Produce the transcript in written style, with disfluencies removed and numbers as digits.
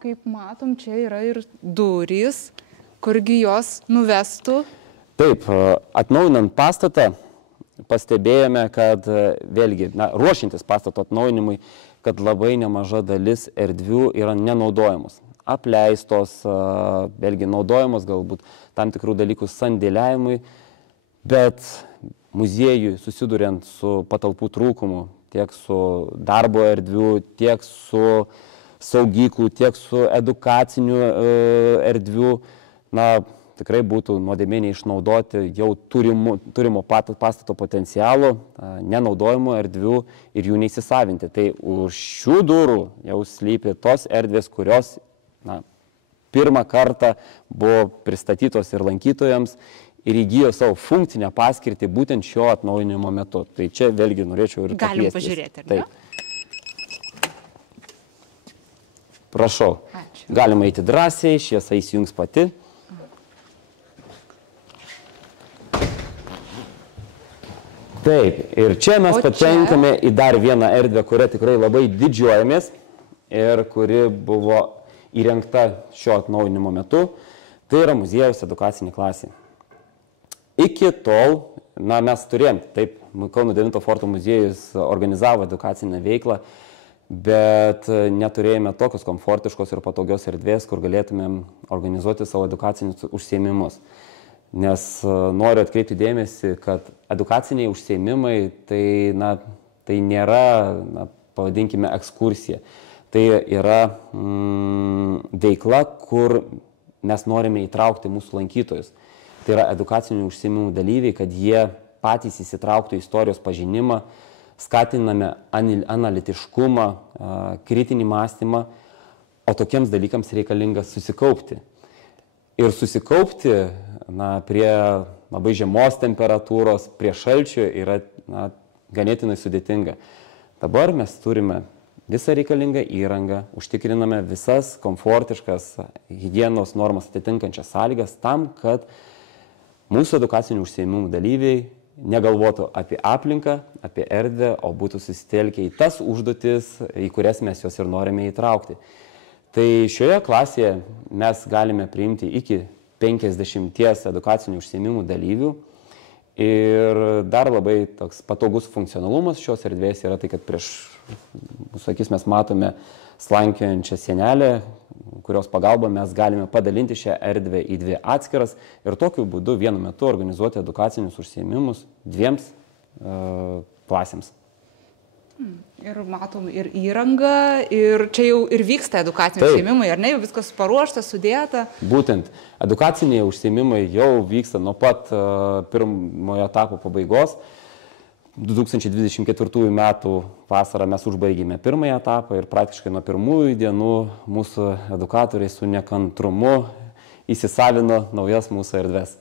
kaip matom, čia yra ir durys, kurgi jos nuvestų. Taip, atnaujinant pastatą, pastebėjome, kad vėlgi, ruošiantis pastato atnaujinimui, kad labai nemaža dalis erdvių yra nenaudojamos. Apleistos, vėlgi naudojamos galbūt tam tikrų dalykų sandėliavimui, bet muziejui susiduriant su patalpų trūkumu, tiek su darbo erdvių, tiek su saugyklų, tiek su edukacinių erdvių, tikrai būtų nuodėmė neišnaudoti jau turimo pastato potencialo, nenaudojimo erdvių ir jų neįsisavinti. Tai už šių durų jau slypi tos erdvės, kurios pirmą kartą buvo pristatytos ir lankytojams ir įgijo savo funkcinę paskirtį būtent šio atnaujinimo metu. Tai čia vėlgi norėčiau ir pakviesti. Galim pažiūrėti, ar ne? Prašau. Ačiū. Galima eiti drąsiai, šviesa įsijungs pati. Taip, ir čia mes patenkame į dar vieną erdvę, kurią tikrai labai didžiuojamės ir kuri buvo įrengta šio atnaujinimo metu. Tai yra muziejaus edukacinė klasė. Iki tol, mes turėjom, taip, Kauno 9 forto muziejus organizavo edukacinę veiklą, bet neturėjome tokios komfortiškos ir patogios erdvės, kur galėtumėm organizuoti savo edukacinius užsiėmimus. Nes noriu atkreipti dėmesį, kad edukaciniai užsiėmimai tai nėra, pavadinkime, ekskursija. Tai yra veikla, kur mes norime įtraukti mūsų lankytojus. Tai yra edukacinių užsiėmimų dalyviai, kad jie patys įsitrauktų į istorijos pažinimą, skatiname analitiškumą, kritinį mąstymą, o tokiems dalykams reikalinga susikaupti. Ir susikaupti prie labai žemos temperatūros, prie šalčio yra ganėtinai sudėtinga. Dabar mes turime visą reikalingą įrangą, užtikriname visas komfortiškas higienos normas atitinkančias sąlygas tam, kad mūsų edukacinių užsiėmimų dalyviai negalvotų apie aplinką, apie erdvę, o būtų susitelkę į tas užduotis, į kurias mes juos ir norime įtraukti. Tai šioje klasėje mes galime priimti iki 50 edukacinių užsiėmimų dalyvių ir dar labai toks patogus funkcionalumas šios erdvės yra tai, kad prieš mūsų akis mes matome slankiojančią sienelę, kurios pagalba mes galime padalinti šią erdvę į dvi atskiras ir tokiu būdu vienu metu organizuoti edukacinius užsiėmimus dviems klasėms. Ir matom ir įrangą, ir čia jau ir vyksta edukaciniai užsiėmimai, ar ne, jau viskas paruošta, sudėta. Būtent, edukaciniai užsiėmimai jau vyksta nuo pat pirmojo etapo pabaigos. 2024 metų vasarą mes užbaigėme pirmąjį etapą ir praktiškai nuo pirmųjų dienų mūsų edukatoriai su nekantrumu įsisavino naujas mūsų erdves.